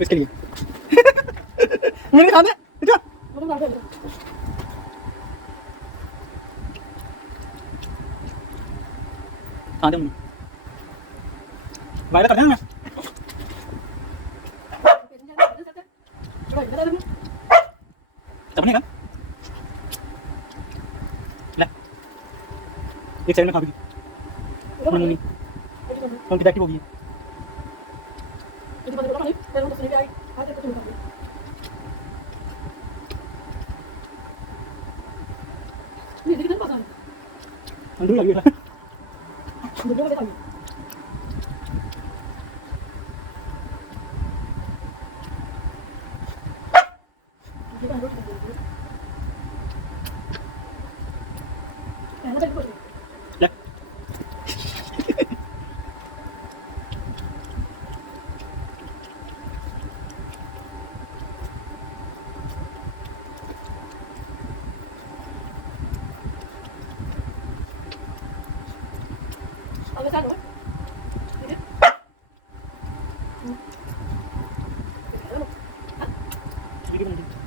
इसके लिए मैंने खा दिया इतना खा दे वायदा कर देना मैं अपने का ले एक साइड में खा भी मम्मी कौन की एक्टिव हो गई है अंदर लगी है Thank you.